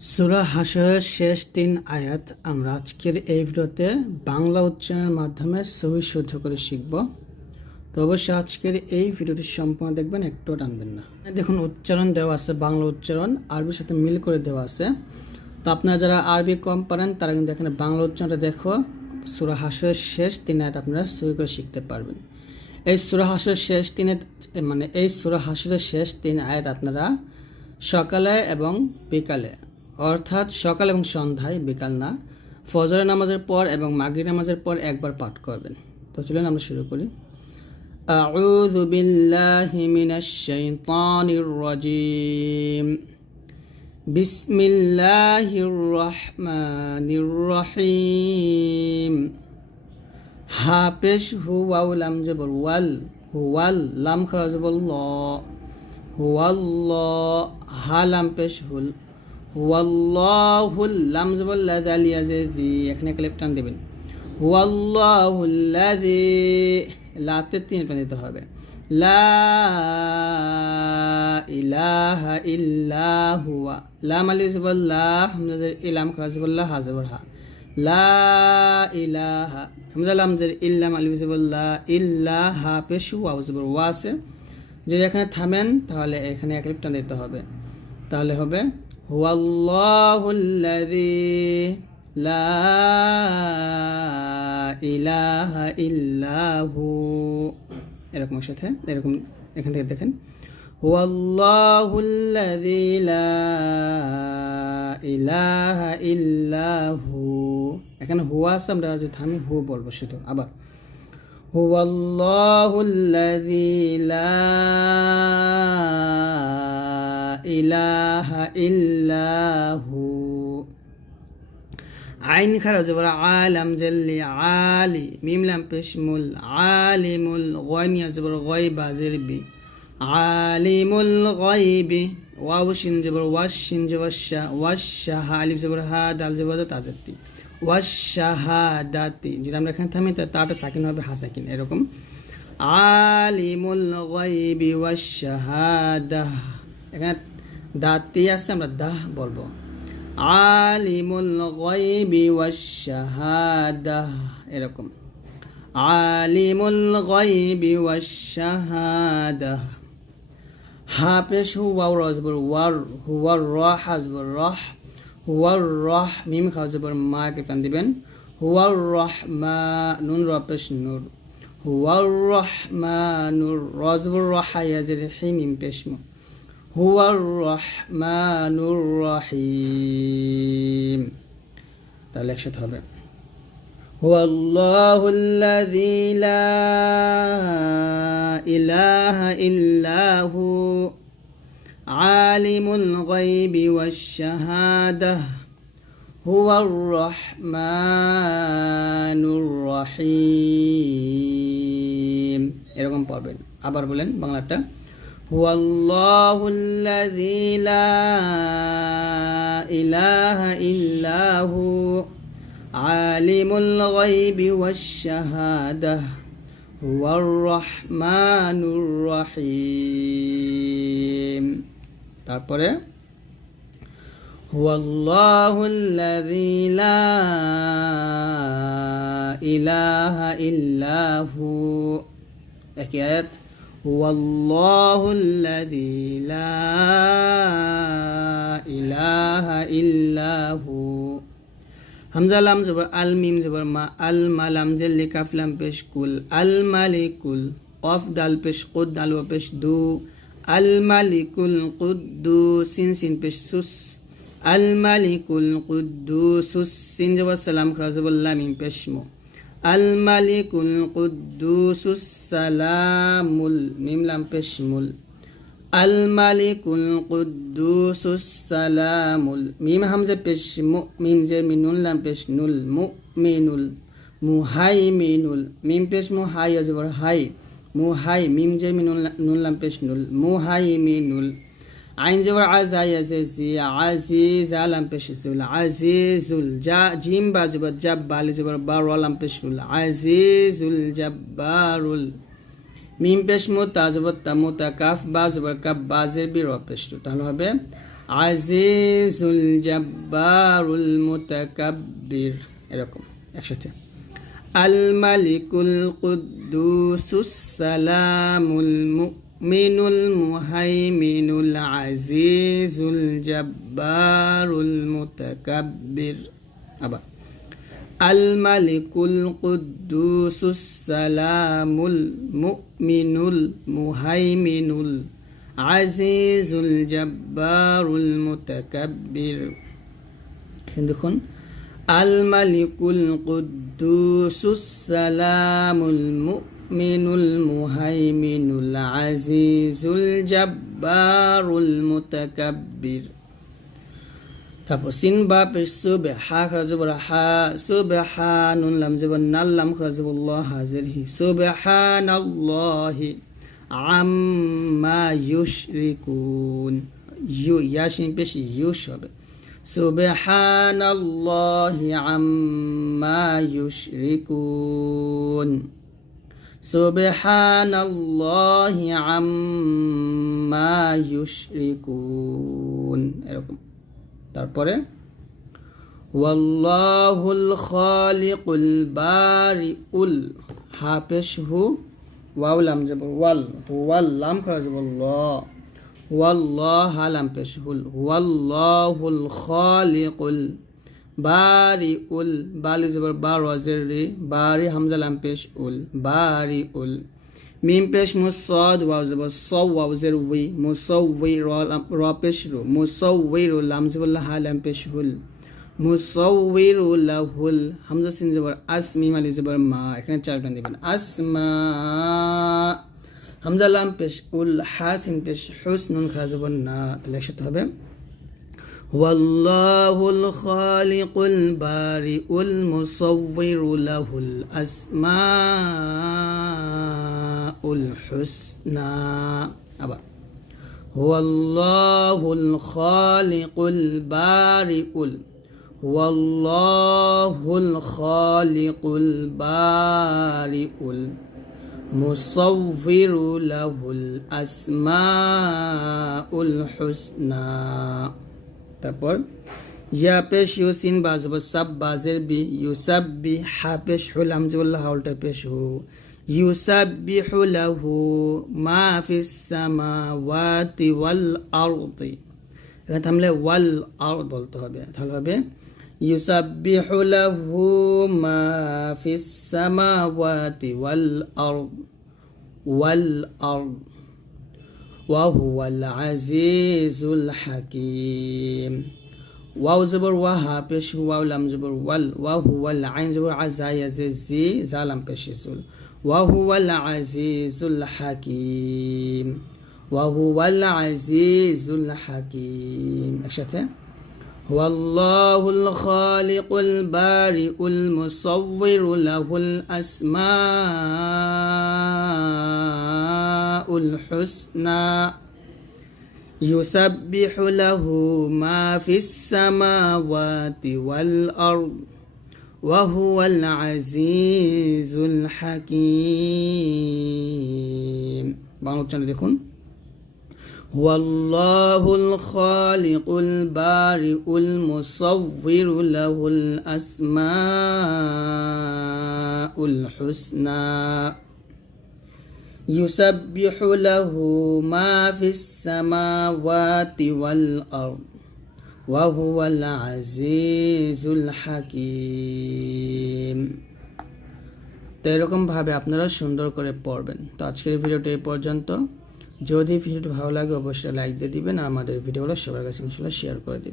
সুরা হাসরের শেষ তিন আয়াত আমরা আজকের এই ভিডিওতে বাংলা উচ্চারণের মাধ্যমে সহি শুদ্ধ করে শিখব। তো অবশ্যই আজকের এই ভিডিওটি সম্পূর্ণ দেখবেন একটু টানবেন না। দেখুন, উচ্চারণ দেওয়া আছে, বাংলা উচ্চারণ, আরবির সাথে মিল করে দেওয়া আছে। তো আপনারা যারা আরবি কম পারেন, তারা কিন্তু এখানে বাংলা উচ্চারণটা দেখো, সুরা হাসরের শেষ তিন আয়াত আপনারা সহি করে শিখতে পারবেন। এই সুরা হাসরের শেষ তিনে মানে এই সুরা হাসরের শেষ তিন আয়াত আপনারা সকালে এবং বিকালে অর্থাৎ সকাল এবং সন্ধ্যায় বিকাল না ফজরের নামাজের পর এবং মাগরিব নামাজের পর একবার পাঠ করবেন তো চলুন আমরা শুরু করি أعوذ بالله من الشيطان الرجيم بسم الله الرحمن الرحيم হা পেশ হু ওয়াউ লাম জবর ওয়াল ওয়াল লাম খারা জবর ল ওয়াল্ল হা লাম পেশ হুল এখানে ক্লিপ টান দেবেন। লাতে তিন টান দিতে হবে। লা ইলাহা ইল্লা হুয়া লা হা হা লা ইলাহা হামজা লাম জের ইল্লাম আলি জবর লা ইল্লাহা, পেশু ওয়াও ওয়া আছে। যদি এখানে থামেন, তাহলে এখানে এক লিপটা দিতে হবে। তাহলে হবে হুয়াল্লাহুল্লাযী লা ইলাহা ইল্লাহু এরকম সাথে এরকম এখান থেকে দেখেন। হুয়াল্লাহুল্লাযী লা ইলাহা ইল্লাহু এখানে হুয়া আছে, আমরা যদি থামি হু বলব শুধু আবার। هو الله الذي لا إله إلا هو عين خرج برا عالم جل عالي ميم لم بشمل عالم الغين يزبر غيب زربي عالم الغيب واو شين جبر واش شين جبر شا واش ها الف جبر ها ওয়াস শাহাদাতি যদি আমরা এখানে থামি, তাহলে তাটা সাকিন হবে হাসাকিন এরকম। আলিমুল গাইবি ওয়াস শাহাদাহ এখানে দাতি আছে, আমরা দাহ বলব। আলিমুল গাইবি ওয়াস শাহাদাহ এরকম। আলিমুল গাইবি ওয়াস শাহাদাহ হা পেশ হুয়া রাজবর ওয়ার হুয়ার র হাজবর রহ হুয়ার রহ মিম খাওয়া যাবার মা কে টান দিবেন হুয়ার রহ মা নুন রপেশ নূর হুয়ার রহ মা নূর রজবুর রহাইয়াজের হি মিম পেশমু হুয়ার রহ মা নূর রহিম তাহলে একসাথে হবে هو الله الذي لا إله إلا هو عالم الغيب والشهادة هو الرحمن الرحيم এরকম পড়বেন আবার বলেন বাংলাটা هو الله الذي لا إله إلا هو عالم الغيب والشهادة هو الرحمن الرحيم তারপরে, হুয়াল্লাহু আল্লাযী লা ইলাহা ইলাহা জবর, আল মিম জবর, মা, আল মালাম জেল্লি কাফ লাম পেশ কুল, আল মালিকুল, কফ দাল পেশ কুদ দাল পেশ দু আল মালিকুল কুদ্দুস সিন পেশ সুস আল মালিকুল কুদ্দুস সিন জবাসালাম খরাজবুল্লাহ মিম পেশমো আল মালিকুল কুদ্দুস সালামুল মিমলাম পেশমুল আল মালিকুল কুদ্দুস সালামুল মিম হামজা পেশ মু মিম জে মিনুল লাম পেশ নুল মু মিনুল মুহাইমিনুল মিম পেশ মুহাই আজবর হাই মিম জে মিনুল নুল্লাম পেশ নুল মুহাই মিনুল আইন জবর আজাই আজেজি আজিজ আলাম পেশ জুল আজিজুল জা জিম বা জবর জাব্বাল জবর বার আলাম পেশ নুল আজিজুল জাব্বারুল মিম পেশ মুতা জবর তা মুতা কাফ বা জবর বি র পেশ তাহলে হবে আজিজুল জব্বারুল মুতাকাব্বির এরকম একসাথে আল মালিকুল কুদ্দুসুস সালামুল মুমিনুল মুহাইমিনুল আজিজুল জব্বারুল মুতাকাব্বির আবার الملك القدوس السلام المؤمن المهيمن العزيز الجبار المتكبر দেখুন الملك القدوس السلام المؤمن المهيمن العزيز الجبار المتكبر তারপর সিন বা পেশ সুবে হা খাজবর হা সুবে হা নুন লাম জবর নাল লাম খাজবুল্লাহ হাজির হি সুবে হা নাল্লাহি আম্মা ইউশরিকুন ইউ ইয়াসিন পেশ ইউশ হবে سبحان الله عما يشركون سبحان الله عما يشركون এরকম তারপরে ওয়াল্লাহুল খালিকুল বারিউল হাফেশ হু ওয়াও লাম যাব ওয়াল ওয়াল লাম খাওয়া যাব ল ওয়াল্লাহ লাম পেশ হুল ওয়াল্লাহুল খালিকুল বারিউল, বালি জবর বা রজের রে, বারি হামজা লাম উল বারিউল। মিম পেশ মুসদ ওয়াও জব সও ওয়াও জের উই মুসউই র পেশ রু মুসউইরু লাম জবুল্লাহ লাম পেশ হুল মুসউইরু লাহুল, হামজা সিন জবর আস, মিম আলি জবর মা আসমা হামজা লাম পেশ উল হা সিন পেশ হুস নুন খা জবর না তাহলে একসাথে হবে والله الخالق البارئ المصور له الأسماء الحسنى أبا هو الله الخالق البارئ هو الله الخالق البارئ মুসৌফির লাহুল আসমাউল হুসনা। তারপর, ইয়া পেশ ইউ সিন বাজব সাব বাজের বি ইউসাব বি হা পেশ হুল আমজুল্লাহ হাউলটা পেশ হু। ইউসাব্বিহ লাহু মা ফিস সামাওয়াতি ওয়াল আরদি। এখানে থামলে ওয়াল আরদ বলতে হবে। হবে يسبح له ما في السماوات والأرض والأرض وهو العزيز الحكيم. واو زبر وها بش واو لم زبر وال وهو العين زبر عزا يززي زالم بش وهو العزيز الحكيم وهو العزيز الحكيم. اكشته هو الله الخالق البارئ المصور له الأسماء الحسنى يسبح له ما في السماوات والأرض وهو العزيز الحكيم বাংলা উচ্চারণ দেখুন هو الله الخالق البارئ المصور له الأسماء الحسنى يسبح له ما في السماوات والأرض وهو العزيز الحكيم তো এরকমভাবে আপনারা সুন্দর করে পড়বেন তো আজকের ভিডিওটা এই পর্যন্ত যদি ভিডিওটি ভালো লাগে, অবশ্যই লাইক দিয়ে দিবেন। আর আমাদের ভিডিওগুলো সবার কাছে ইনশাল্লাহ শেয়ার করে দিবেন।